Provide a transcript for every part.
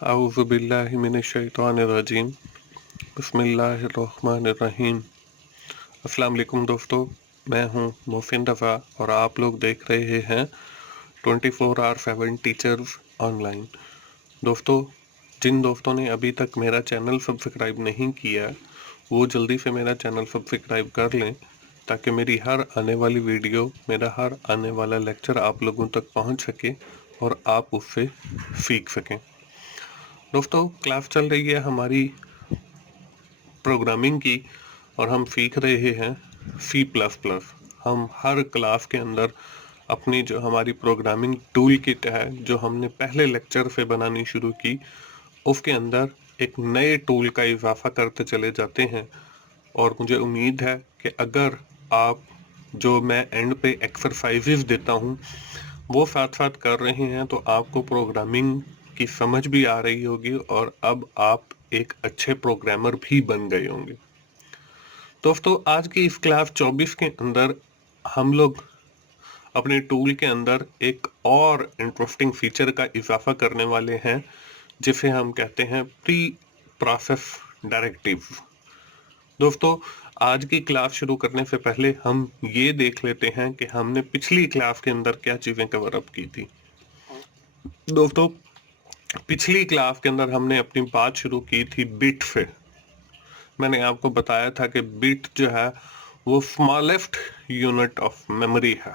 अऊज़ु बिल्लाहि मिनश्शैतानिर्रजीम बिस्मिल्लाहिर्रहमानिर्रहीम। अस्सलाम वालेकुम दोस्तों, मैं हूं मोहसिन रफ़ा और आप लोग देख रहे हैं 24/7 टीचर्स ऑनलाइन। दोस्तों, जिन दोस्तों ने अभी तक मेरा चैनल सब्सक्राइब नहीं किया वो जल्दी से मेरा चैनल सब्सक्राइब कर लें ताकि मेरी हर आने वाली वीडियो, मेरा हर आने वाला लेक्चर आप लोगों तक पहुंच सके और आप उससे सीख सकें। दोस्तों, क्लास चल रही है हमारी प्रोग्रामिंग की और हम सीख रहे हैं C++। हम हर क्लास के अंदर अपनी जो हमारी प्रोग्रामिंग टूल किट है, जो हमने पहले लेक्चर से बनानी शुरू की, उसके अंदर एक नए टूल का इजाफा करते चले जाते हैं। और मुझे उम्मीद है कि अगर आप जो मैं एंड पे एक्सरसाइजेस देता हूँ वो साथ साथ कर रहे हैं तो आपको प्रोग्रामिंग की समझ भी आ रही होगी और अब आप एक अच्छे प्रोग्रामर भी बन गए होंगे। दोस्तों, आज की इस क्लास 24 के अंदर हम लोग अपने टूल के अंदर एक और इंटरेस्टिंग फीचर का इजाफा करने वाले हैं जिसे हम कहते हैं प्री प्रोसेस डायरेक्टिव। दोस्तों, आज की क्लास शुरू करने से पहले हम ये देख लेते हैं कि हमने पिछली क्लास के अंदर क्या चीजें कवर अप की थी। दोस्तों, पिछली क्लास के अंदर हमने अपनी बात शुरू की थी बिट से। मैंने आपको बताया था कि बिट जो है वो स्मॉलेस्ट यूनिट ऑफ मेमोरी है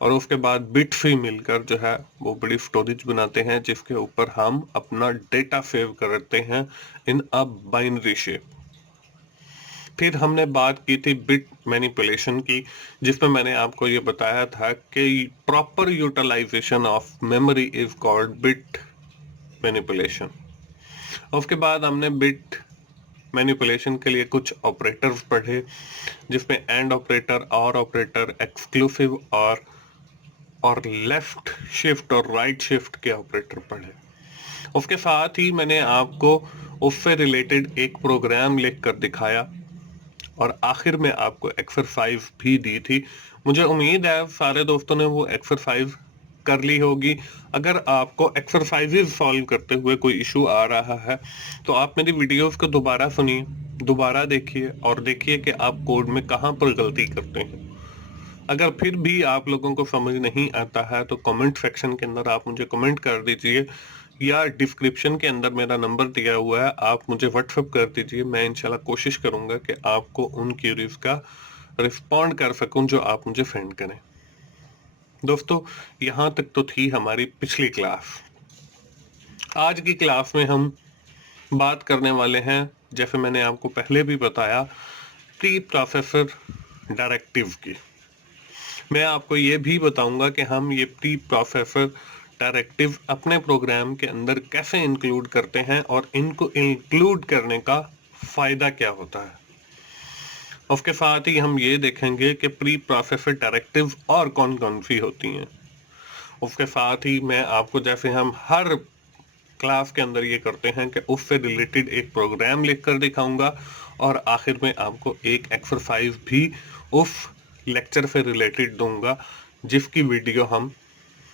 और उसके बाद बिट से मिलकर जो है वो बड़ी स्टोरेज बनाते हैं जिसके ऊपर हम अपना डेटा सेव करते हैं इन अ बाइनरी शेप। फिर हमने बात की थी बिट मैनिपुलेशन की, जिसमें मैंने आपको ये बताया था कि proper utilization of memory is called bit manipulation. उसके बाद हमने बिट मैनिपुलेशन के लिए कुछ ऑपरेटर्स पढ़े, जिसमें एंड ऑपरेटर, और ऑपरेटर, एक्सक्लूसिव और लेफ्ट शिफ्ट और राइट शिफ्ट के ऑपरेटर पढ़े। उसके साथ ही मैंने आपको उससे रिलेटेड एक प्रोग्राम लिख कर दिखाया और आखिर में आपको एक्सरसाइज भी दी थी। मुझे उम्मीद है सारे दोस्तों ने वो एक्सरसाइज कर ली होगी। अगर आपको एक्सरसाइजेज सॉल्व करते हुए कोई इशू आ रहा है तो आप मेरी वीडियोस को दोबारा सुनिए, दोबारा देखिए और देखिए कि आप कोड में कहाँ पर गलती करते हैं। अगर फिर भी आप लोगों को समझ नहीं आता है तो कमेंट सेक्शन के अंदर आप मुझे कमेंट कर दीजिए या डिस्क्रिप्शन के अंदर मेरा नंबर दिया हुआ है, आप मुझे व्हाट्सएप कर दीजिए। मैं इंशाल्लाह कोशिश करूंगा कि आपको उन क्यूरीज का रिस्पॉन्ड कर सकूं जो आप मुझे सेंड करें। दोस्तों, यहाँ तक तो थी हमारी पिछली क्लास। आज की क्लास में हम बात करने वाले हैं, जैसे मैंने आपको पहले भी बताया, प्री प्रोसेसर डायरेक्टिव की। मैं आपको ये भी बताऊंगा कि हम ये प्री प्रोसेसर डायरेक्टिव अपने प्रोग्राम के अंदर कैसे इंक्लूड करते हैं और इनको इंक्लूड करने का फायदा क्या होता है। उसके साथ ही हम ये देखेंगे कि प्री प्रोसेसर डायरेक्टिव और कौन कौन सी होती हैं। उसके साथ ही मैं आपको, जैसे हम हर क्लास के अंदर ये करते हैं, कि उससे रिलेटेड एक प्रोग्राम लिख कर दिखाऊंगा और आखिर में आपको एक एक्सरसाइज भी उस लेक्चर से रिलेटेड दूंगा जिसकी वीडियो हम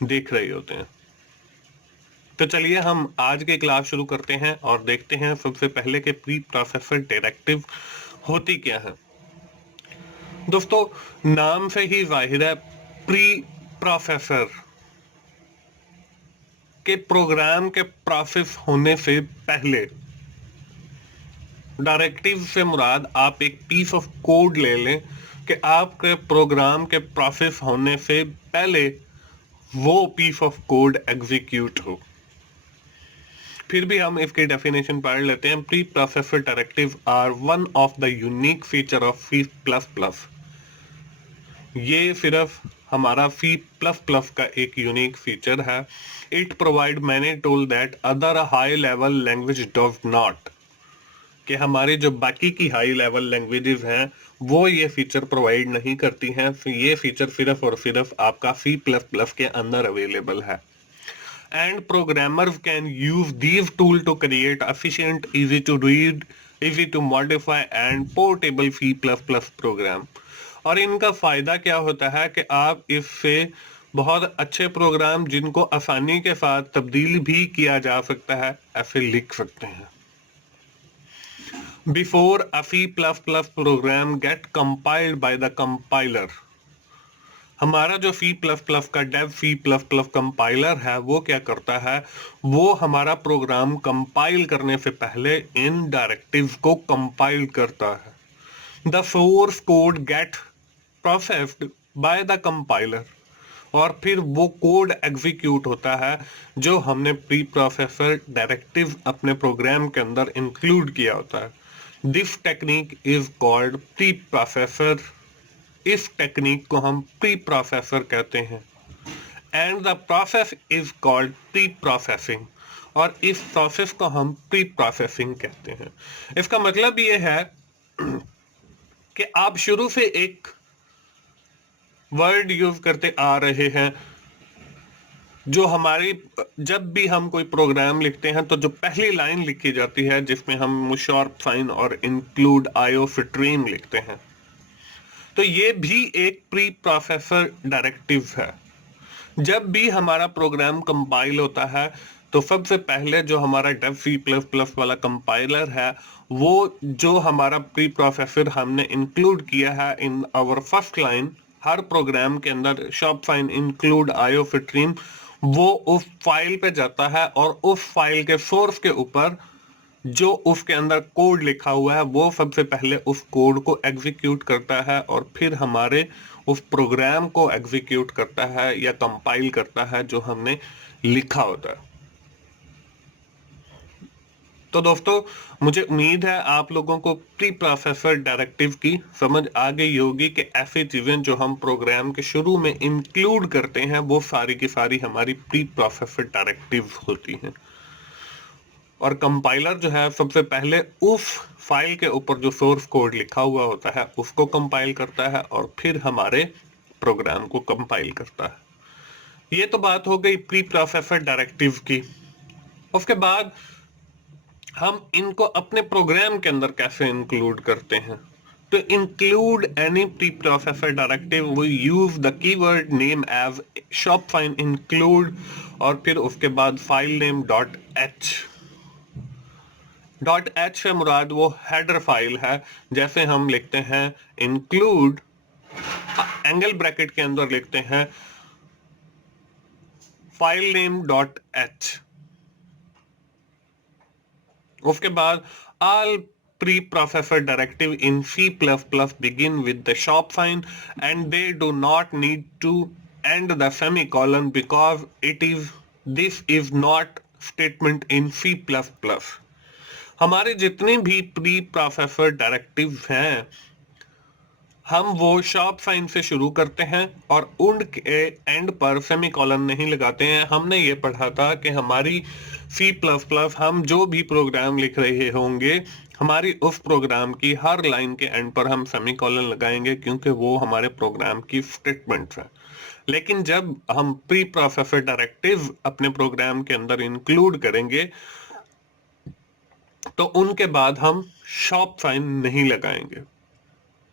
देख रहे होते हैं। तो चलिए हम आज के क्लास शुरू करते हैं और देखते हैं सबसे पहले कि प्री प्रोसेसर डायरेक्टिव होती क्या है। दोस्तों, नाम से ही जाहिर है, प्री प्रोसेसर के प्रोग्राम के प्रोसेस होने से पहले। डायरेक्टिव से मुराद आप एक पीस ऑफ कोड ले लें कि आपके प्रोग्राम के प्रोसेस होने से पहले वो पीस ऑफ कोड एग्जीक्यूट हो। फिर भी हम इसकी डेफिनेशन पढ़ लेते हैं। Preprocessor directive are one of the unique feature of C++। ये सिर्फ हमारा C++ का एक यूनिक फीचर है। It provide many tool that other high level language does not. कि हमारी जो बाकी की हाई लेवल लैंग्वेजेस हैं वो ये फीचर प्रोवाइड नहीं करती हैं। ये फीचर सिर्फ और सिर्फ आपका C++ के अंदर अवेलेबल है। And programmers can use these tools to create efficient, easy to read, easy to modify and portable C++ program। और इनका फायदा क्या होता है कि आप इससे बहुत अच्छे प्रोग्राम जिनको आसानी के साथ तब्दील भी किया जा सकता है, ऐसे लिख सकते हैं। Before a C++ program get compiled by the compiler, हमारा जो C++ का dev C++ कंपाइलर है वो क्या करता है, वो हमारा प्रोग्राम कंपाइल करने से पहले इन डायरेक्टिव्स को कंपाइल करता है। The source code get processed by the compiler, और फिर वो कोड एग्जीक्यूट होता है जो हमने प्री प्रोसेसर डायरेक्टिव अपने प्रोग्राम के अंदर इंक्लूड किया होता है। This technique is called pre processor. इस टेक्निक को हम प्री प्रोसेसर कहते हैं। And the process is called pre processing, और इस प्रोसेस को हम प्री प्रोसेसिंग कहते हैं। इसका मतलब ये है कि आप शुरू से एक वर्ड यूज करते आ रहे हैं जो हमारी, जब भी हम कोई प्रोग्राम लिखते हैं तो जो पहली लाइन लिखी जाती है जिसमें हम शॉर्प साइन और इंक्लूड आयो स्ट्रीम लिखते हैं, तो ये भी एक प्री प्रोसेसर डायरेक्टिव है। जब भी हमारा प्रोग्राम कंपाइल होता है तो सबसे पहले जो हमारा डेव C++ वाला कंपाइलर है, वो जो हमारा प्री प्रोसेसर हमने इंक्लूड किया है इन आवर फर्स्ट लाइन, हर प्रोग्राम के अंदर sharp sign include iostream, वो उस फाइल पे जाता है और उस फाइल के सोर्स के ऊपर जो उसके अंदर कोड लिखा हुआ है वो सबसे पहले उस कोड को एग्जीक्यूट करता है और फिर हमारे उस प्रोग्राम को एग्जीक्यूट करता है या कंपाइल करता है जो हमने लिखा होता है। तो दोस्तों, मुझे उम्मीद है आप लोगों को प्री प्रोसेसर डायरेक्टिव की समझ आ गई होगी कि ऐसी चीजें जो हम प्रोग्राम के शुरू में इंक्लूड करते हैं वो सारी की सारी हमारी प्री प्रोसेसर डायरेक्टिव होती हैं। और कंपाइलर जो है सबसे पहले उस फाइल के ऊपर जो सोर्स कोड लिखा हुआ होता है उसको कंपाइल करता है और फिर हमारे प्रोग्राम को कंपाइल करता है। ये तो बात हो गई प्री प्रोसेसर डायरेक्टिव की। उसके बाद हम इनको अपने प्रोग्राम के अंदर कैसे इंक्लूड करते हैं। तो include any preprocessor directive we use the keyword name as sharp फाइन इंक्लूड, और फिर उसके बाद फाइल नेम .h। .h से मुराद वो हेडर फाइल है। जैसे हम लिखते हैं इंक्लूड, एंगल ब्रैकेट के अंदर लिखते हैं फाइल नेम .h। उसके बाद all pre-processor directive in C++ begin with the shop sign and they do not need to end the semicolon because this is not statement in C++। हमारे जितने भी pre processor directive हैं हम वो shop sign से शुरू करते हैं और उनके एंड पर सेमीकोलन नहीं लगाते हैं। हमने ये पढ़ा था कि हमारी C++ हम जो भी प्रोग्राम लिख रहे होंगे हमारी उस प्रोग्राम की हर लाइन के एंड पर हम सेमीकोलन लगाएंगे क्योंकि वो हमारे प्रोग्राम की स्टेटमेंट है। लेकिन जब हम प्री प्रोसेसर डायरेक्टिव अपने प्रोग्राम के अंदर इंक्लूड करेंगे तो उनके बाद हम शॉप साइन नहीं लगाएंगे,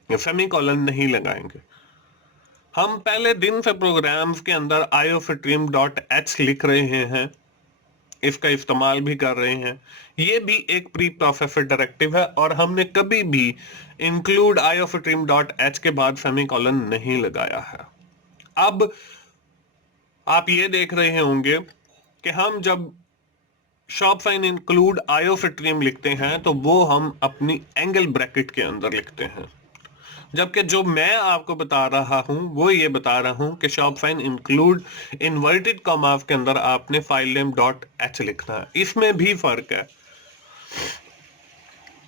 सेमीकोलन नहीं लगाएंगे। हम पहले दिन से प्रोग्राम्स के अंदर iostream.h लिख रहे हैं, इसका इस्तेमाल भी कर रहे हैं। ये भी एक प्री प्रोसेसर डायरेक्टिव है और हमने कभी भी इंक्लूड iostream.h के बाद सेमीकोलन नहीं लगाया है। अब आप ये देख रहे होंगे कि हम जब शॉप साइन इंक्लूड iostream लिखते हैं तो वो हम अपनी एंगल ब्रैकेट के अंदर लिखते हैं, जबकि जो मैं आपको बता रहा हूं वो ये बता रहा हूं कि sharp sign include inverted commas के अंदर आपने फाइल नेम .h लिखना है। इसमें भी फर्क है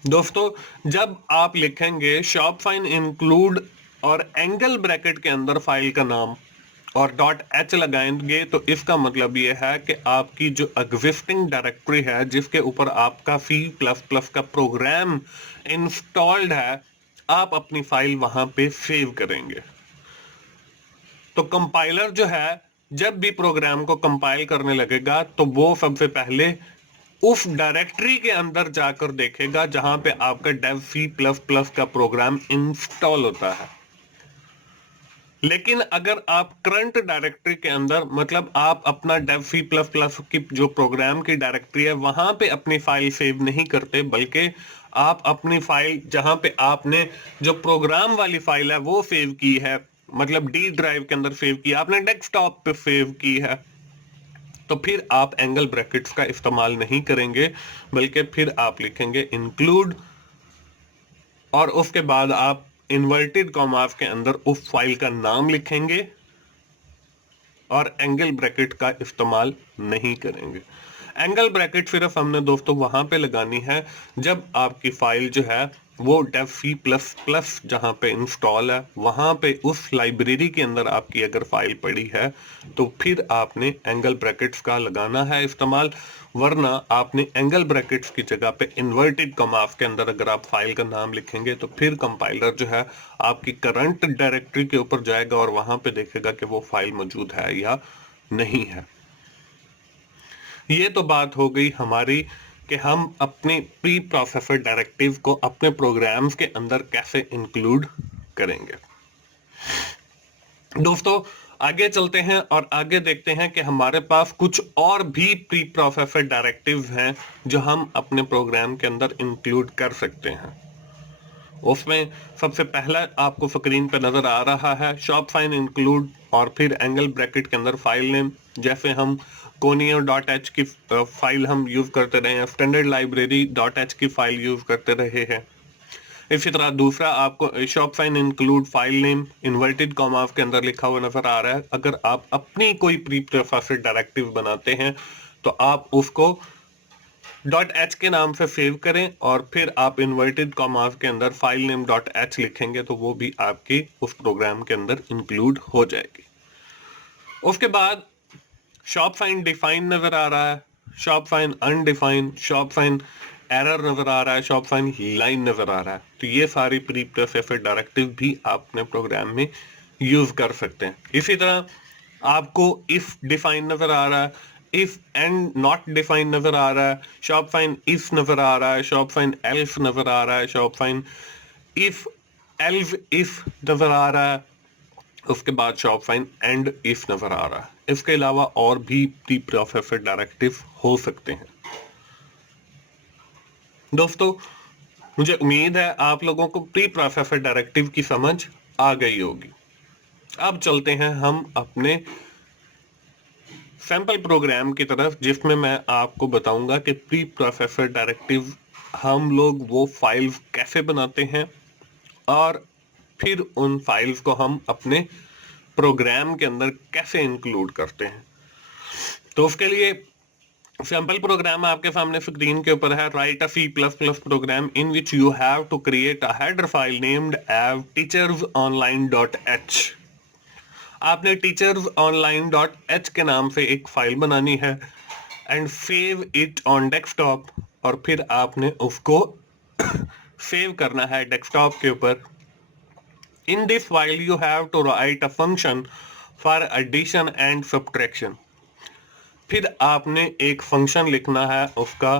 दोस्तों। जब आप लिखेंगे शॉप साइन इंक्लूड और एंगल ब्रैकेट के अंदर फाइल का नाम और .h लगाएंगे तो इसका मतलब ये है कि आपकी जो एग्जिस्टिंग डायरेक्टरी है जिसके ऊपर आपका C++ का प्रोग्राम इंस्टॉल्ड है, आप अपनी फाइल वहां पे सेव करेंगे। तो कंपाइलर जो है जब भी प्रोग्राम को कंपाइल करने लगेगा तो वो सबसे पहले उस डायरेक्टरी के अंदर जाकर देखेगा जहां पे आपका डेव C++ का प्रोग्राम इंस्टॉल होता है। लेकिन अगर आप करंट डायरेक्टरी के अंदर, मतलब आप अपना डेव सी प्लस प्लस की जो प्रोग्राम की डायरेक्टरी है वहां पे अपनी फाइल सेव नहीं करते, बल्कि आप अपनी फाइल जहां पे आपने जो प्रोग्राम वाली फाइल है वो सेव की है, मतलब डी ड्राइव के अंदर सेव की, आपने डेस्कटॉप पे सेव की है, तो फिर आप एंगल ब्रैकेट्स का इस्तेमाल नहीं करेंगे, बल्कि फिर आप लिखेंगे इंक्लूड और उसके बाद आप इन्वर्टेड कॉमास के अंदर उस फाइल का नाम लिखेंगे और एंगल ब्रैकेट का इस्तेमाल नहीं करेंगे। एंगल ब्रैकेट सिर्फ हमने दोस्तों वहां पे लगानी है जब आपकी फाइल जो है वो डेव सी प्लस प्लस जहां पे इंस्टॉल है वहां पे उस लाइब्रेरी के अंदर आपकी अगर फाइल पड़ी है तो फिर आपने एंगल ब्रैकेट्स का लगाना है इस्तेमाल, वरना आपने एंगल ब्रैकेट्स की जगह पे इन्वर्टेड कॉमास के अंदर अगर आप फाइल का नाम लिखेंगे तो फिर कंपाइलर जो है आपकी करंट डायरेक्टरी के ऊपर जाएगा और वहां पे देखेगा कि वो फाइल मौजूद है या नहीं है। ये तो बात हो गई हमारी कि हम अपने प्री प्रोसेसर डायरेक्टिव को अपने प्रोग्राम्स के अंदर कैसे इंक्लूड करेंगे। दोस्तों आगे चलते हैं और आगे देखते हैं कि हमारे पास कुछ और भी प्री प्रोसेसर डायरेक्टिव हैं जो हम अपने प्रोग्राम के अंदर इंक्लूड कर सकते हैं। उसमें सबसे पहला आपको स्क्रीन पर नजर आ रहा है शॉप फाइन इंक्लूड और फिर एंगल ब्रैकेट के अंदर फाइल नेम, जैसे हम कोनियो डॉट एच की फाइल हम यूज करते रहे हैं, स्टैंडर्ड लाइब्रेरी डॉट एच की फाइल यूज करते रहे हैं। इसी तरह दूसरा आपको शॉप फाइन include file name inverted commas के अंदर लिखा हुआ नजर आ रहा है। अगर आप अपनी कोई प्री प्रोसेसर डायरेक्टिव बनाते हैं तो आप उसको डॉट एच के नाम से सेव करें और फिर आप इन्वर्टेड कॉमास के अंदर फाइल नेम डॉट एच लिखेंगे तो वो भी आपकी उस प्रोग्राम के अंदर इंक्लूड हो जाएगी। उसके बाद शॉप फाइन डिफाइन नजर आ रहा है, shop fine undefine, shop fine error नजर आ रहा है, शॉप फाइन लाइन नजर आ रहा है। तो ये सारी प्री प्रोसेसर डायरेक्टिव भी आप अपने प्रोग्राम में यूज कर सकते हैं। इसी तरह आपको इफ डिफाइन नजर आ रहा है, इफ एंड नॉट डिफाइन नजर आ रहा है, शॉप फाइन इफ नजर आ रहा है, शॉप फाइन एल्स नजर आ रहा है, shop fine if else if नजर आ रहा है, उसके बाद शॉप फाइन एंड इफ नजर आ रहा है। इसके अलावा और भी प्री प्रोसेसर डायरेक्टिव हो सकते हैं। दोस्तों मुझे उम्मीद है आप लोगों को प्री प्रोसेसर डायरेक्टिव की समझ आ गई होगी। अब चलते हैं हम अपने सैंपल प्रोग्राम की तरफ, जिसमें मैं आपको बताऊंगा कि प्री प्रोसेसर डायरेक्टिव हम लोग वो फाइल्स कैसे बनाते हैं और फिर उन फाइल्स को हम अपने प्रोग्राम के अंदर कैसे इंक्लूड करते हैं। तो उसके लिए सैंपल प्रोग्राम आपके सामने स्क्रीन के ऊपर है। Write a C plus plus program in which you have to create a header file named as teachersonline.h। आपने टीचर्स ऑनलाइन डॉट एच के नाम से एक फाइल बनानी है and save it on desktop, और फिर आपने उसको सेव करना है डेस्कटॉप के ऊपर। In this file you have to write a function for addition and subtraction. फिर आपने एक फंक्शन लिखना है उसका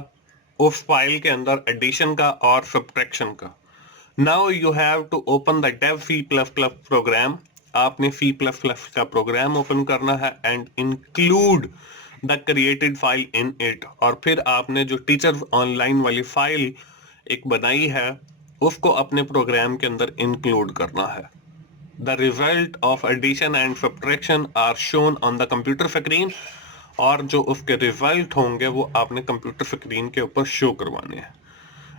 उस फाइल के अंदर एडिशन का और सब्ट्रैक्शन का। Now you have to open the Dev C plus plus program. आपने सी प्लस प्लस का प्रोग्राम ओपन करना है and include the created file in it, और फिर आपने जो टीचर्स ऑनलाइन वाली फाइल एक बनाई है उसको अपने प्रोग्राम के अंदर इंक्लूड करना है। The result of addition and subtraction are shown on the computer screen, और जो उसके रिजल्ट होंगे वो आपने कंप्यूटर स्क्रीन के ऊपर शो करवाने हैं।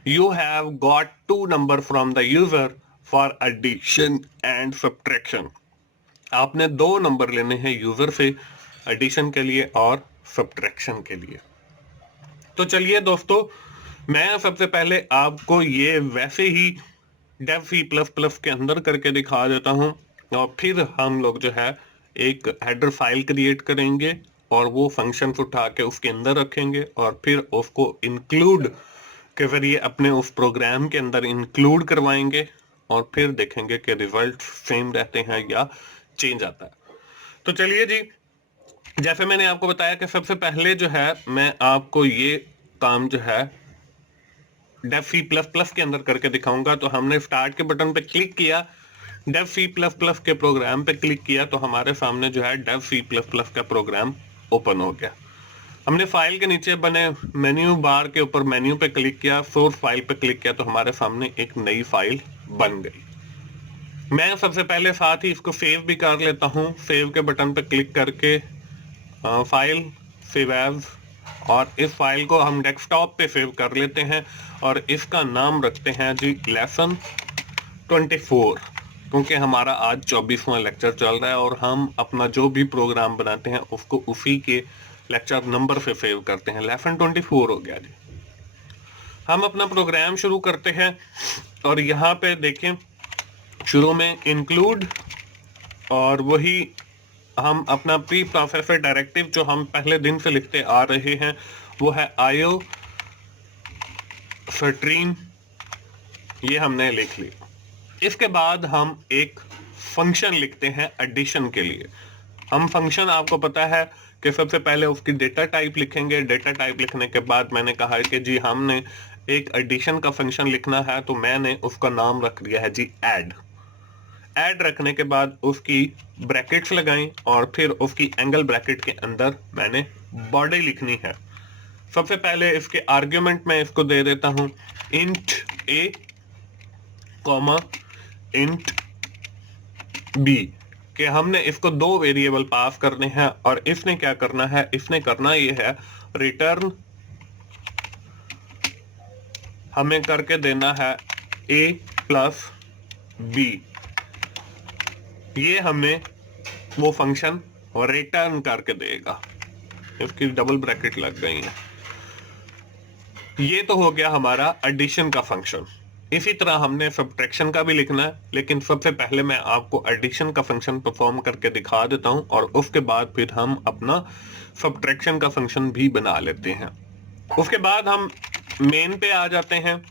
You have got two number from the user for addition and subtraction। आपने दो नंबर लेने हैं यूजर से एडिशन के लिए और सब्ट्रैक्शन के लिए। तो चलिए दोस्तों मैं सबसे पहले आपको ये वैसे ही डेव सी प्लस प्लस के अंदर करके दिखा देता हूं और फिर हम लोग जो है एक हेडर फाइल क्रिएट करेंगे और वो फंक्शन उठा के उसके अंदर रखेंगे और फिर उसको इंक्लूड के जरिए अपने उस प्रोग्राम के अंदर इंक्लूड करवाएंगे और फिर देखेंगे कि रिजल्ट सेम रहते हैं या चेंज आता है। तो चलिए जी, जैसे मैंने आपको बताया कि सबसे पहले जो है मैं आपको ये काम जो है डेव सी प्लस प्लस के अंदर करके दिखाऊंगा। तो हमने स्टार्ट के बटन पे क्लिक किया डेव सी प्लस प्लस के प्रोग्राम पे क्लिक किया तो हमारे सामने जो है डेव सी प्लस प्लस का प्रोग्राम ओपन हो गया। हमने फाइल के नीचे बने मेन्यू बार के ऊपर मेन्यू पे क्लिक किया, सोर्स फाइल पे क्लिक किया तो हमारे सामने एक नई फाइल बन गई। मैं सबसे पहले साथ ही इसको सेव भी कर लेता हूँ। सेव के बटन पे क्लिक करके फाइल सेव एज, और इस फाइल को हम डेस्कटॉप पे सेव कर लेते हैं और इसका नाम रखते हैं जी लेसन 24, क्योंकि हमारा आज 24वां लेक्चर चल रहा है और हम अपना जो भी प्रोग्राम बनाते हैं उसको उसी के लेक्चर नंबर से सेव करते हैं। लेसन 24 हो गया जी। हम अपना प्रोग्राम शुरू करते हैं और यहाँ पे देखें शुरू में इंक्लूड, और वही हम अपना प्री प्रोसेसर डायरेक्टिव जो हम पहले दिन से लिखते आ रहे हैं वो है IO स्ट्रीम, ये हमने लिख ली। इसके बाद हम एक फंक्शन लिखते हैं एडिशन के लिए। हम फंक्शन, आपको पता है कि सबसे पहले उसकी डेटा टाइप लिखेंगे। डेटा टाइप लिखने के बाद मैंने कहा है कि जी हमने एक एडिशन का फंक्शन लिखना है, तो मैंने उसका नाम रख दिया है जी ऐड। ऐड रखने के बाद उसकी ब्रैकेट्स लगाई और फिर उसकी एंगल ब्रैकेट के अंदर मैंने बॉडी लिखनी है। सबसे पहले इसके आर्ग्यूमेंट में इसको दे देता हूं int a comma int b, कि हमने इसको दो वेरिएबल पास करने हैं और इसने क्या करना है, इसने करना ये है रिटर्न हमें करके देना है a प्लस b। ये हमें वो फंक्शन रिटर्न करके देगा। इसकी डबल ब्रैकेट लग गई है। ये तो हो गया हमारा एडिशन का फंक्शन। इसी तरह हमने सब्ट्रैक्शन का भी लिखना है, लेकिन सबसे पहले मैं आपको एडिशन का फंक्शन परफॉर्म करके दिखा देता हूं और उसके बाद फिर हम अपना सब्ट्रैक्शन का फंक्शन भी बना लेते हैं। उसके बाद हम मेन पे आ जाते हैं।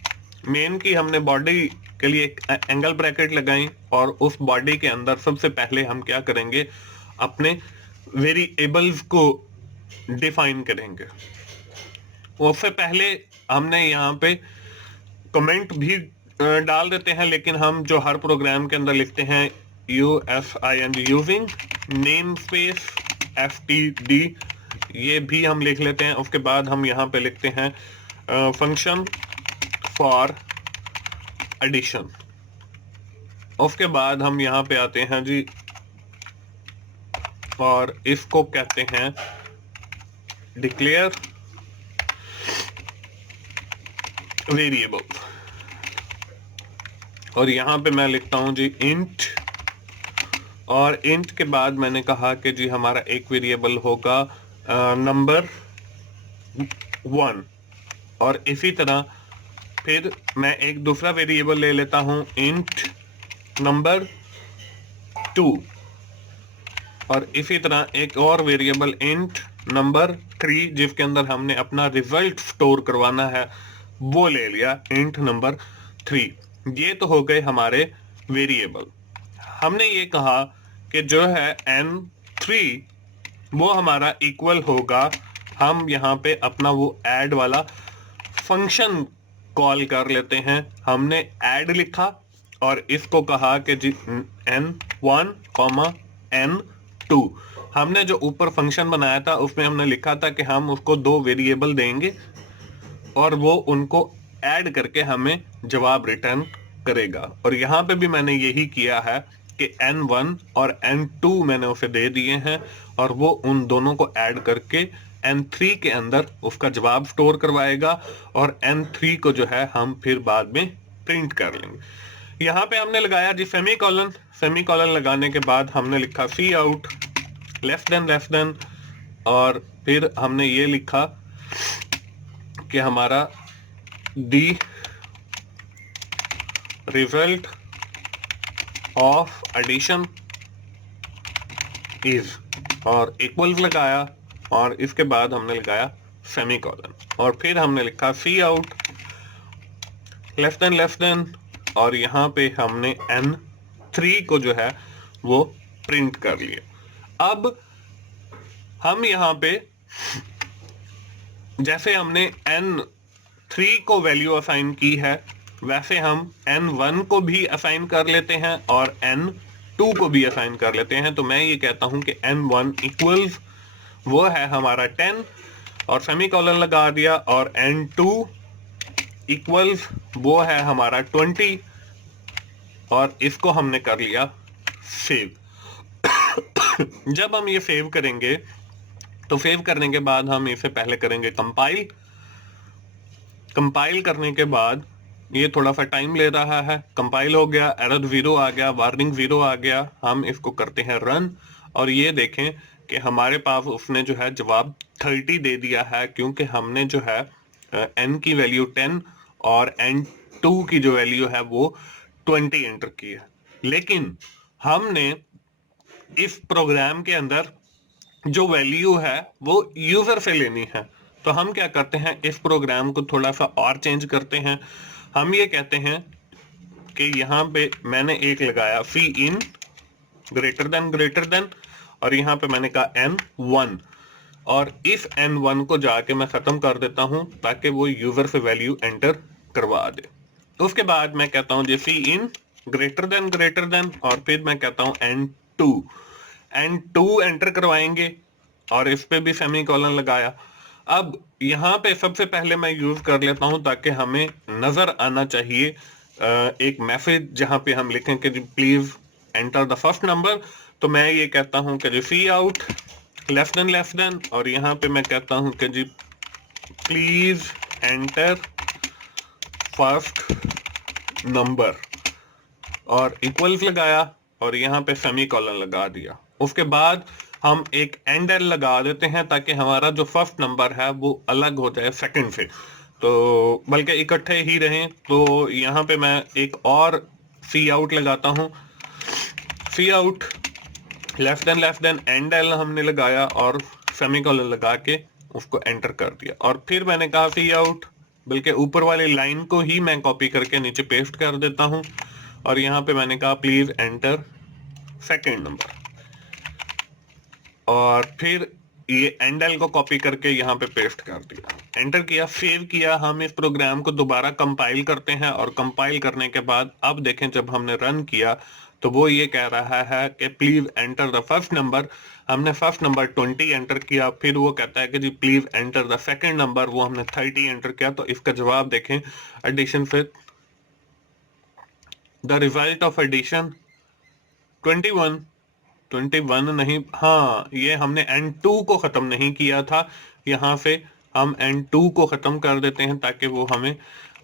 मेन की हमने बॉडी के लिए एक एंगल ब्रैकेट लगाई और उस बॉडी के अंदर सबसे पहले हम क्या करेंगे, अपने वेरिएबल्स को डिफाइन करेंगे। उससे पहले हमने यहाँ पे कमेंट भी डाल देते हैं, लेकिन हम जो हर प्रोग्राम के अंदर लिखते हैं USING using name space FTD, ये भी हम लिख लेते हैं। उसके बाद हम यहाँ पे लिखते हैं फंक्शन फॉर एडिशन। उसके बाद हम यहाँ पे आते हैं जी और इसको कहते हैं डिक्लेयर वेरिएबल, और यहाँ पे मैं लिखता हूँ जी इंट, और इंट के बाद मैंने कहा कि जी हमारा एक वेरिएबल होगा नंबर 1, और इसी तरह फिर मैं एक दूसरा वेरिएबल ले लेता हूँ इंट नंबर 2, और इसी तरह एक और वेरिएबल इंट नंबर 3 जिसके अंदर हमने अपना रिजल्ट स्टोर करवाना है वो ले लिया इंट नंबर 3। ये तो हो गए हमारे वेरिएबल। हमने ये कहा कि जो है n3 वो हमारा इक्वल होगा, हम यहाँ पे अपना वो ऐड वाला फंक्शन कॉल कर लेते हैं। हमने ऐड लिखा और इसको कहा कि जी n1 n2। हमने जो ऊपर फंक्शन बनाया था उसमें हमने लिखा था कि हम उसको दो वेरिएबल देंगे और वो उनको ऐड करके हमें जवाब रिटर्न करेगा। और यहाँ पे भी मैंने यही किया है कि n1 और n2 मैंने उसे दे दिए हैं और वो उन दोनों को ऐड करके n3 के अंदर उसका जवाब स्टोर करवाएगा और n3 को जो है हम फिर बाद में प्रिंट कर लेंगे। यहाँ पे हमने लगाया जी सेमीकोलन। सेमीकोलन लगाने के बाद हमने लिखा सी आउट लेस देन, और फिर हमने ये लिखा कि हमारा the result of addition is, और इक्वल्स लगाया और इसके बाद हमने लगाया सेमीकोलन, और फिर हमने लिखा सी आउट लेस देन, और यहाँ पे हमने n3 को जो है वो प्रिंट कर लिया। अब हम यहाँ पे जैसे हमने n3 को वैल्यू असाइन की है वैसे हम n1 को भी असाइन कर लेते हैं और n2 को भी असाइन कर लेते हैं। तो मैं ये कहता हूं कि n1 इक्वल्स वो है हमारा 10 और सेमीकोलन लगा दिया, और n2 इक्वल्स वो है हमारा 20 और इसको हमने कर लिया सेव। जब हम ये सेव करेंगे तो सेव करने के बाद हम इसे पहले करेंगे कंपाइल। कंपाइल करने के बाद ये थोड़ा सा टाइम ले रहा है। कंपाइल हो गया, एरर 0 आ गया, वार्निंग 0 आ गया। हम इसको करते हैं रन और ये देखें कि हमारे पास उसने जो है जवाब 30 दे दिया है, क्योंकि हमने जो है n की वैल्यू 10 और n2 की जो वैल्यू है वो 20 एंटर की है। लेकिन हमने इस प्रोग्राम के अंदर जो वैल्यू है वो यूजर से लेनी है। तो हम क्या करते हैं, इस प्रोग्राम को थोड़ा सा और चेंज करते हैं। हम ये कहते हैं कि यहाँ पे मैंने एक लगाया सी इन ग्रेटर देन और यहाँ पे मैंने कहा n1 और इस n1 को जाके मैं खत्म कर देता हूँ ताकि वो यूजर से वैल्यू एंटर करवा दे। उसके बाद मैं कहता हूँ जी सी इन ग्रेटर देन और फिर मैं कहता हूँ n2 एंटर करवाएंगे और इस पे भी सेमीकोलन लगाया। अब यहाँ पे सबसे पहले मैं यूज कर लेता हूँ ताकि हमें नजर आना चाहिए एक मैसेज जहाँ पे हम लिखें कि please enter the first number. तो मैं ये कहता हूँ कि जी सी आउट लेस देन और यहाँ पे मैं कहता हूँ कि जी प्लीज एंटर फर्स्ट नंबर और इक्वल्स लगाया और यहाँ पे सेमीकोलन लगा दिया। उसके बाद हम एक एंडल लगा देते हैं ताकि हमारा जो फर्स्ट नंबर है वो अलग हो जाए सेकंड से, तो बल्कि इकट्ठे ही रहें। तो यहाँ पे मैं एक और सी आउट लगाता हूँ। सी आउट लेस देन एंडल हमने लगाया और सेमीकोलन लगा के उसको एंटर कर दिया और फिर मैंने कहा सी आउट, बल्कि ऊपर वाली लाइन को ही मैं कॉपी करके नीचे पेस्ट कर देता हूँ और यहाँ पे मैंने कहा प्लीज एंटर सेकंड नंबर और फिर ये एंडल को कॉपी करके यहाँ पे पेस्ट कर दिया, एंटर किया, सेव किया। हम इस प्रोग्राम को दोबारा कंपाइल करते हैं और कंपाइल करने के बाद अब देखें जब हमने रन किया तो वो ये कह रहा है कि please enter the first number. हमने फर्स्ट नंबर 20 एंटर किया, फिर वो कहता है कि जी please enter the second number, वो हमने 30 एंटर किया। तो इसका जवाब देखें, एडिशन फिर द रिजल्ट ऑफ एडिशन 21 नहीं, हाँ ये हमने n2 को खत्म नहीं किया था। यहाँ से हम n2 को खत्म कर देते हैं ताकि वो हमें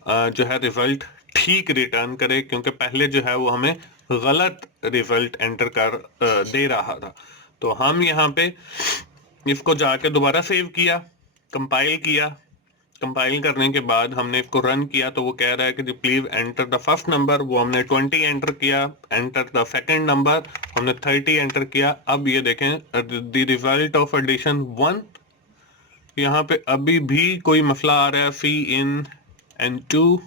जो है रिजल्ट ठीक रिटर्न करे, क्योंकि पहले जो है वो हमें गलत रिजल्ट एंटर कर दे रहा था। तो हम यहाँ पे इसको जाके दोबारा सेव किया, कंपाइल किया। कंपाइल करने के बाद हमने इसको रन किया तो वो कह रहा है कि please enter the first number, वो हमने 20 एंटर किया। एंटर द सेकंड नंबर, हमने 30 एंटर किया। अब ये देखें द रिजल्ट ऑफ एडिशन 1, यहाँ पे अभी भी कोई मसला आ रहा है, सी इन n2।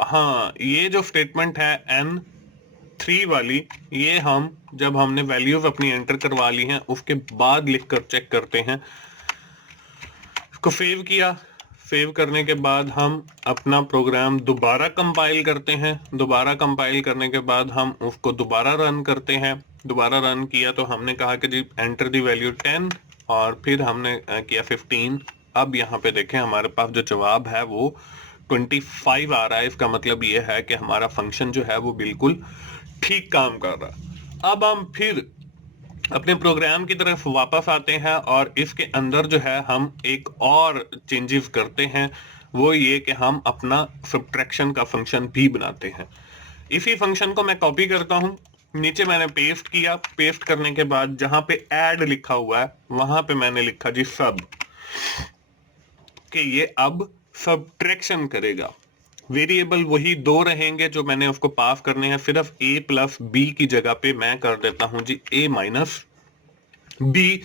हाँ ये जो स्टेटमेंट है n3 वाली, ये हम जब हमने वैल्यूज अपनी एंटर करवा ली हैं उसके बाद लिखकर चेक करते हैं। को सेव किया, सेव करने के बाद हम अपना प्रोग्राम दोबारा कंपाइल करते हैं। दोबारा कंपाइल करने के बाद हम उसको दोबारा रन करते हैं। दोबारा रन किया तो हमने कहा कि जी एंटर दी वैल्यू 10 और फिर हमने किया 15। अब यहाँ पे देखें हमारे पास जो जवाब है वो 25 आ रहा है। इसका मतलब ये है कि हमारा फंक्शन जो है वो बिल्कुल ठीक काम कर रहा है। अब हम फिर अपने प्रोग्राम की तरफ वापस आते हैं और इसके अंदर जो है हम एक और चेंजेस करते हैं, वो ये कि हम अपना सब्ट्रैक्शन का फंक्शन भी बनाते हैं। इसी फंक्शन को मैं कॉपी करता हूं, नीचे मैंने पेस्ट किया। पेस्ट करने के बाद जहां पे ऐड लिखा हुआ है वहां पे मैंने लिखा जी सब, कि ये अब सब्ट्रैक्शन करेगा। वेरिएबल वही दो रहेंगे जो मैंने उसको पास करने हैं, सिर्फ a प्लस बी की जगह पे मैं कर देता हूं जी a माइनस बी,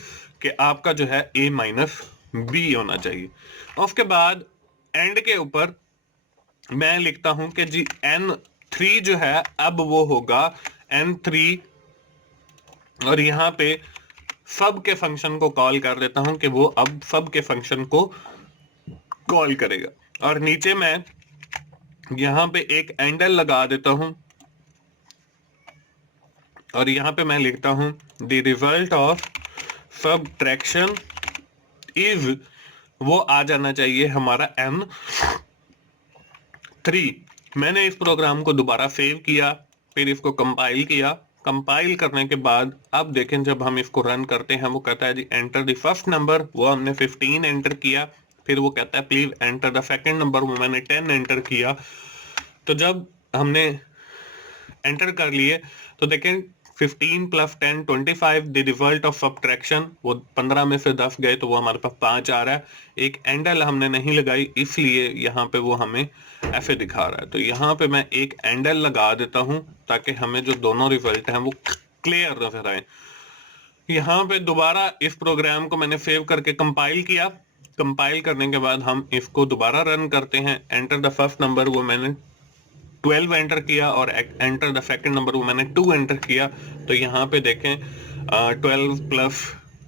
कि आपका जो है a माइनस बी होना चाहिए। उसके बाद एंड के ऊपर मैं लिखता हूं कि जी n3 जो है अब वो होगा n3 और यहाँ पे सब के फंक्शन को कॉल कर देता हूं कि वो अब सब के फंक्शन को कॉल करेगा। और नीचे मैं यहां पे एक एंडल लगा देता हूं और यहां पे मैं लिखता हूं the result of subtraction is, वो आ जाना चाहिए हमारा M3। मैंने इस प्रोग्राम को दोबारा सेव किया, फिर इसको कंपाइल किया। कंपाइल करने के बाद अब देखें जब हम इसको रन करते हैं वो कहता है जी एंटर द फर्स्ट नंबर, वो हमने 15 एंटर किया। फिर वो कहता है please enter the second number, वो मैंने 10 एंटर किया। तो जब हमने एंटर कर लिए तो देखें 15 plus 10 25, the result of subtraction, वो 15 में से 10 गए तो वो हमारे पास 5 आ रहा है। एक एंडल हमने नहीं लगाई इसलिए यहाँ पे वो हमें ऐसे दिखा रहा है। तो यहाँ पे मैं एक एंडल लगा देता हूँ ताकि हमें जो दोनों रिजल्ट हैं वो क्लियर नजर आए। यहाँ पे दोबारा इस प्रोग्राम को मैंने सेव करके कंपाइल किया। कंपाइल करने के बाद हम इसको दोबारा रन करते हैं। एंटर द फर्स्ट नंबर, वो मैंने 12 एंटर किया और एंटर द सेकंड नंबर, वो मैंने 2 एंटर किया। तो यहाँ पे देखें 12 प्लस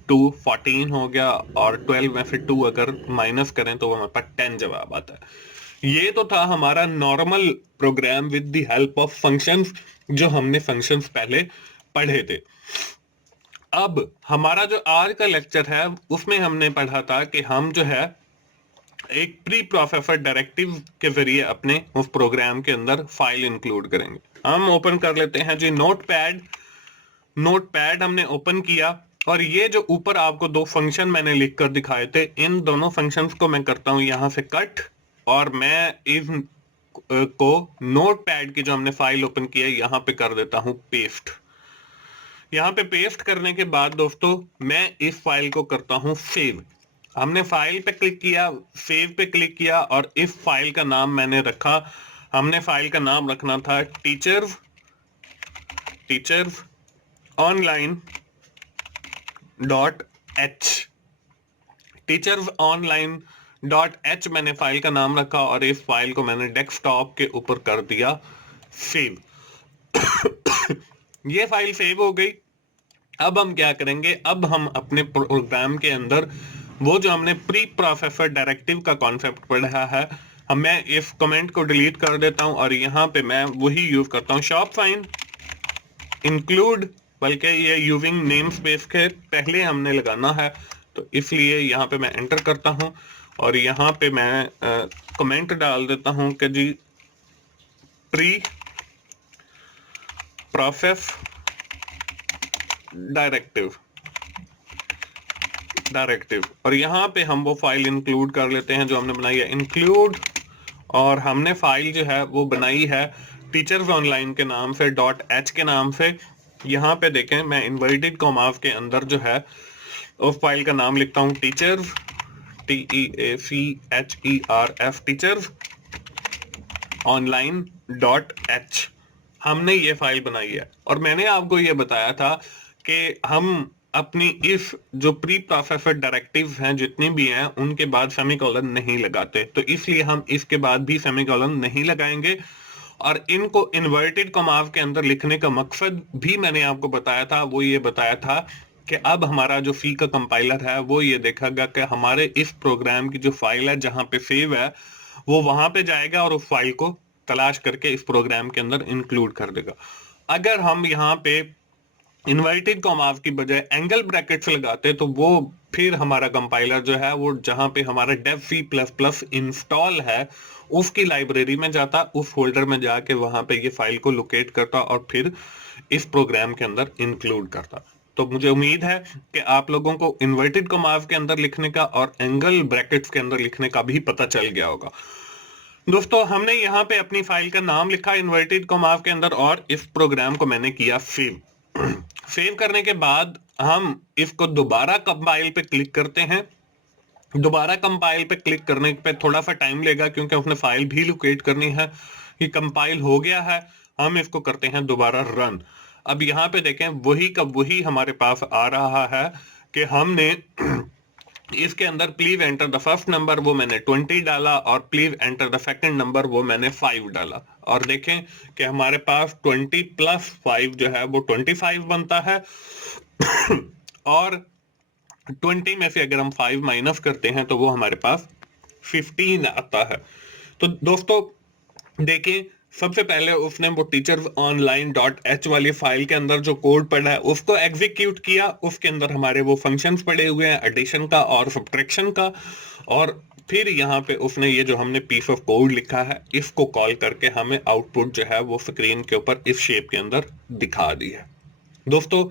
2 14 हो गया और 12 में से 2 अगर माइनस करें तो हमारे पास 10 जवाब आता है। ये तो था हमारा normal program with the help of functions, जो हमने फंक्शंस पहले पढ़े थे। अब हमारा जो आज का लेक्चर है उसमें हमने पढ़ा था कि हम जो है एक प्री प्रोसेसर डायरेक्टिव के जरिए अपने उस प्रोग्राम के अंदर फाइल इंक्लूड करेंगे। हम ओपन कर लेते हैं जी नोटपैड। नोटपैड हमने ओपन किया और ये जो ऊपर आपको दो फंक्शन मैंने लिखकर दिखाए थे, इन दोनों फंक्शंस को मैं करता हूं यहां से कट, और मैं इन को नोटपैड की जो हमने फाइल ओपन की है यहां पे कर देता हूं पेस्ट। यहाँ पे पेस्ट करने के बाद दोस्तों मैं इस फाइल को करता हूं सेव। हमने फाइल पे क्लिक किया, सेव पे क्लिक किया और इस फाइल का नाम मैंने रखा, हमने फाइल का नाम रखना था teachers online dot H. Teachers online dot H मैंने फाइल का नाम रखा और इस फाइल को मैंने डेस्कटॉप के ऊपर कर दिया सेव। ये फाइल सेव हो गई। अब हम क्या करेंगे, अब हम अपने प्रोग्राम के अंदर वो जो हमने प्री प्रोसेसर डायरेक्टिव का कॉन्सेप्ट पढ़ा है, मैं इस कमेंट को डिलीट कर देता हूं और यहां पे मैं वही यूज करता हूं शॉप फाइन इंक्लूड, बल्कि ये यूजिंग नेम स्पेस के पहले हमने लगाना है। तो इसलिए यहाँ पे मैं एंटर करता हूं और यहाँ पे मैं कमेंट डाल देता हूं कि जी प्री प्रोसेस डायरेक्टिव और यहाँ पे हम वो फाइल इंक्लूड कर लेते हैं जो हमने बनाई है इंक्लूड, और हमने फाइल जो है वो बनाई है टीचर्स ऑनलाइन के नाम से डॉट एच के नाम से। यहाँ पे देखें मैं इन्वर्टेड कॉमास के अंदर जो है उस फाइल का नाम लिखता हूँ teachers TEACHERF teachers online dot H. हमने ये फाइल बनाई है और मैंने आपको ये बताया था कि हम अपनी इस जो प्री प्रोसेसर डायरेक्टिव हैं जितनी भी हैं उनके बाद सेमीकोलन नहीं लगाते, तो इसलिए हम इसके बाद भी सेमीकोलन नहीं लगाएंगे। और इनको इन्वर्टेड कॉमास के अंदर लिखने का मकसद भी मैंने आपको बताया था, वो ये बताया था कि अब हमारा जो सी का कंपाइलर है वो ये देखेगा कि हमारे इस प्रोग्राम की जो फाइल है जहां पे सेव है वो वहां पे जाएगा और उस फाइल को तलाश करके इस प्रोग्राम के अंदर इंक्लूड कर देगा। अगर हम यहाँ पे इन्वर्टेड कॉमास की बजाय एंगल ब्रैकेट्स लगाते तो वो फिर हमारा कंपाइलर जो है वो जहां पे हमारा Dev C plus plus install है उसकी लाइब्रेरी में जाता, उस फोल्डर में जाके वहां पे ये फाइल को लोकेट करता और फिर इस प्रोग्राम के अंदर इंक्लूड करता। तो मुझे उम्मीद है कि आप लोगों को इन्वर्टेड कॉमास के अंदर लिखने का और एंगल ब्रैकेट्स के अंदर लिखने का भी पता चल गया होगा। दोस्तों हमने यहाँ पे अपनी फाइल का नाम लिखा इन्वर्टेड कॉमास के अंदर और इस प्रोग्राम को मैंने किया सेव। सेव करने के बाद हम इसको दोबारा कंपाइल पे क्लिक करते हैं। दोबारा कंपाइल पे क्लिक करने पे थोड़ा सा टाइम लेगा क्योंकि उसने फाइल भी लोकेट करनी है। ये कंपाइल हो गया है, हम इसको करते हैं दोबारा रन। अब यहाँ पे देखें वही का वही हमारे पास आ रहा है कि हमने इसके अंदर please enter the first number, वो मैंने 20 डाला और please enter the second number, वो मैंने 5 डाला। और देखें कि हमारे पास 20 प्लस 5 जो है वो 25 बनता है और 20 में से अगर हम 5 माइनस करते हैं तो वो हमारे पास 15 आता है। तो दोस्तों देखिए, सबसे पहले उसने वो टीचर्स ऑनलाइन डॉट एच वाली फाइल के अंदर जो कोड पड़ा है उसको एग्जीक्यूट किया। उसके अंदर हमारे वो फंक्शंस पड़े हुए हैं एडिशन का और सब्ट्रैक्शन का। और फिर यहाँ पे उसने ये जो हमने पीस ऑफ कोड लिखा है इसको कॉल करके हमें आउटपुट जो है वो स्क्रीन के ऊपर इस शेप के अंदर दिखा दी है। दोस्तों,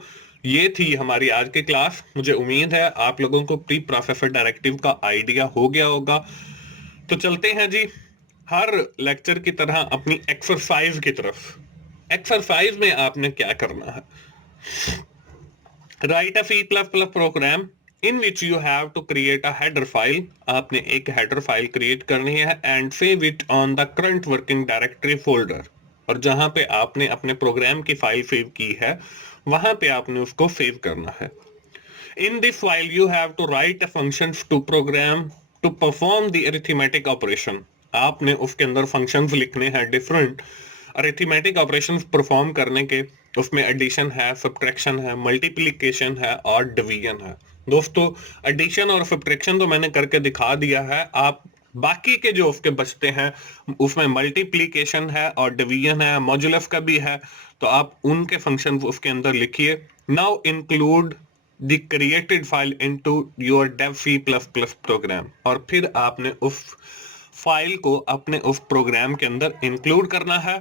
ये थी हमारी आज की क्लास। मुझे उम्मीद है आप लोगों को प्री प्रोसेसर डायरेक्टिव का आइडिया हो गया होगा। तो चलते हैं जी हर लेक्चर की तरह अपनी एक्सरसाइज की तरफ। एक्सरसाइज में आपने क्या करना है? Write a C++ program in which you have to create a header file. आपने एक हेडर फाइल क्रिएट करनी है and save it on the current working directory folder. और जहां पे आपने अपने प्रोग्राम की फाइल सेव की है वहां पे आपने उसको सेव करना है। In this file, you have to write a functions to program to perform the arithmetic operation. आपने उसके अंदर फंक्शंस लिखने हैं डिफरेंट अरिथमेटिक ऑपरेशंस परफॉर्म करने के। उसमें एडिशन है, सब्ट्रैक्शन है, मल्टीप्लिकेशन है और डिवीजन है। दोस्तों, एडिशन और सब्ट्रैक्शन तो मैंने करके दिखा दिया है। आप बाकी के जो उसके बचते हैं उसमें मल्टीप्लिकेशन है और डिवीजन है, मॉड्यूलस का भी है, तो आप उनके फंक्शन उसके अंदर लिखिए। Now include the created file into your Dev C++ program. और फिर आपने उस फाइल को अपने उस प्रोग्राम के अंदर इंक्लूड करना है।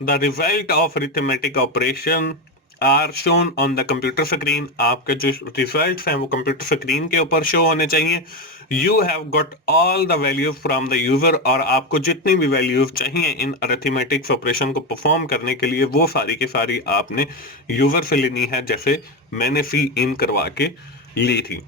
The result of arithmetic operation are shown on the computer screen. आपके जो रिजल्ट्स हैं वो कंप्यूटर स्क्रीन के ऊपर शो होने चाहिए। You have got all the values from the user. और आपको जितनी भी वैल्यूज चाहिए इन अरिथमेटिक ऑपरेशन को परफॉर्म करने के लिए वो सारी की सारी आपने यूजर से लेनी है, जैसे मैंने सी इन करवा के ली थी।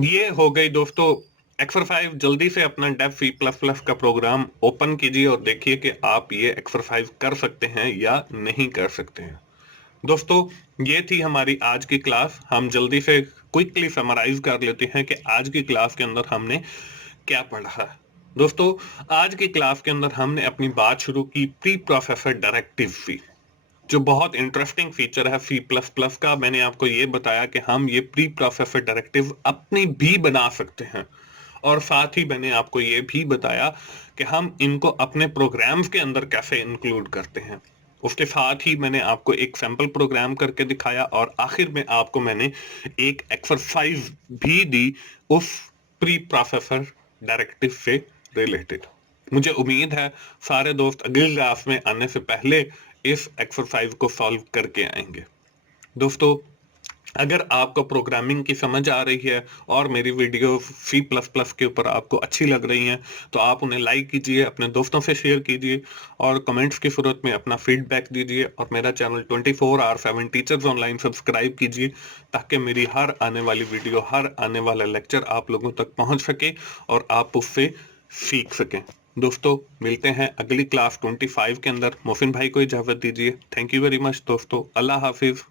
ये हो गई दोस्तों एक्सरसाइज। जल्दी से अपना डेव C++ का प्रोग्राम ओपन कीजिए और देखिए कि आप ये एक्सरसाइज कर सकते हैं या नहीं कर सकते हैं। दोस्तों, ये थी हमारी आज की क्लास। हम जल्दी से क्विकली समराइज कर लेते हैं कि आज की क्लास के अंदर हमने क्या पढ़ा है। दोस्तों, आज की क्लास के अंदर हमने अपनी बात शुरू की प्री प्रोसेसर डायरेक्टिव से, जो बहुत इंटरेस्टिंग फीचर है C++ का। मैंने आपको ये बताया कि हम ये प्री प्रोसेसर डायरेक्टिव अपनी भी बना सकते हैं। और साथ ही मैंने आपको ये भी बताया कि हम इनको अपने प्रोग्राम्स के अंदर कैसे इंक्लूड करते हैं। उसके साथ ही मैंने आपको एक सैंपल प्रोग्राम करके दिखाया और आखिर में आपको मैंने एक एक्सरसाइज भी दी उस प्री प्रोसेसर डायरेक्टिव से रिलेटेड। मुझे उम्मीद है सारे दोस्त अगली क्लास में आने से पहले इस एक्सरसाइज को सॉल्व करके आएंगे। दोस्तों, अगर आपको प्रोग्रामिंग की समझ आ रही है और मेरी वीडियो C++ के ऊपर आपको अच्छी लग रही हैं तो आप उन्हें लाइक कीजिए, अपने दोस्तों से शेयर कीजिए और कमेंट्स की सूरत में अपना फीडबैक दीजिए। और मेरा चैनल 24/7 टीचर्स ऑनलाइन सब्सक्राइब कीजिए ताकि मेरी हर आने वाली वीडियो, हर आने वाला लेक्चर आप लोगों तक पहुंच सके और आप उससे सीख सकें। दोस्तों, मिलते हैं अगली क्लास 25 के अंदर। मोहसिन भाई को इजाजत दीजिए। थैंक यू वेरी मच दोस्तों। अल्लाह हाफिज।